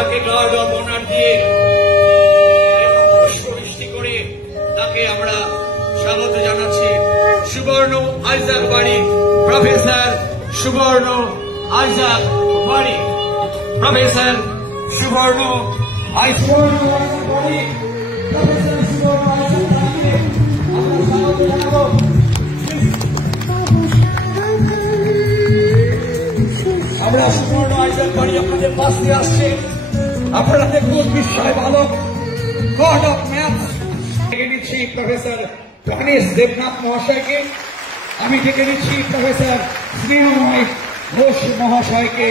তাকে guard of honour দিয়ে পুষ্পবৃষ্টি করে তাকে আমরা স্বাগত জানাচ্ছি। সুবর্ণ আইজাক বাড়ি, প্রফেসর সুবর্ণ আইজাক বাড়ি, প্রফেসর সুবর্ণ আইজাক বাড়ি, প্রফেসর সুবর্ণ আইজাক বাড়িকে আমরা স্বাগত জানাবো। আমরা সুবর্ণ আইজাক বাড়ি আপনাদের পাশ দিয়ে আসছে। আপনারা দেখুন বিস্ময় বালক গড অফ ম্যাথ ডেকে নিচ্ছি প্রফেসর গণেশ দেবনাথ মহাশয়কে। আমি ডেকে নিচ্ছি প্রফেসর স্নেহময় ঘোষ মহাশয়কে।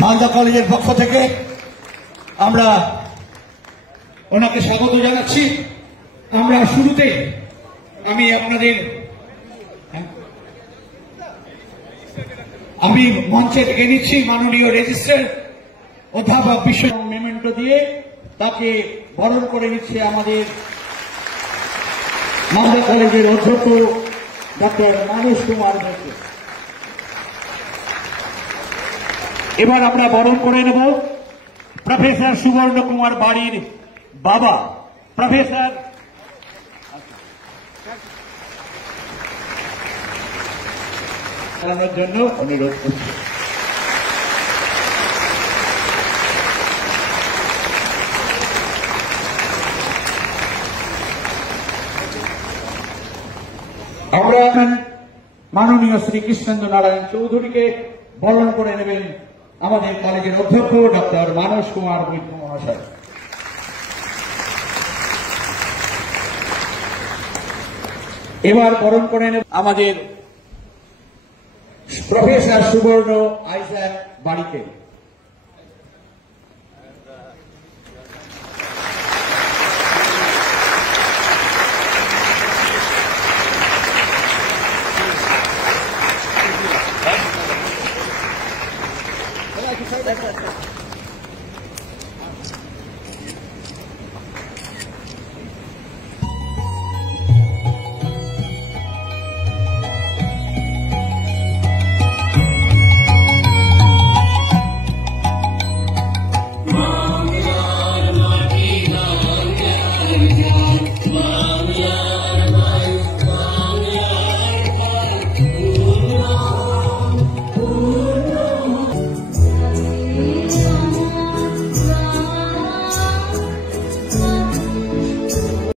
মালদা কলেজের পক্ষ থেকে আমরা ওনাকে স্বাগত জানাচ্ছি। আমরা শুরুতে আমি মঞ্চে ডেকে নিচ্ছি মাননীয় রেজিস্ট্রার অধ্যাপক বিশ্ব মেমেন্টো দিয়ে তাকে বরণ করে নিচ্ছে আমাদের মালদা কলেজের অধ্যক্ষ ডক্টর মানস কুমার দত্ত। এবার আমরা বরণ করে নেব প্রফেসর সুবর্ণ কুমার বাড়ির বাবা প্রফেসর চালানোর জন্য অনুরোধ করছি। আমরা মাননীয় শ্রী কৃষ্ণেন্দ্র নারায়ণ চৌধুরীকে বরণ করে নেবেন আমাদের কলেজের অধ্যক্ষ ডক্টর মানস কুমার বৈদ্য মহাশয়। এবার বরণ করে নেব আমাদের প্রফেসর সুবর্ণ আইজাক বাড়িকে।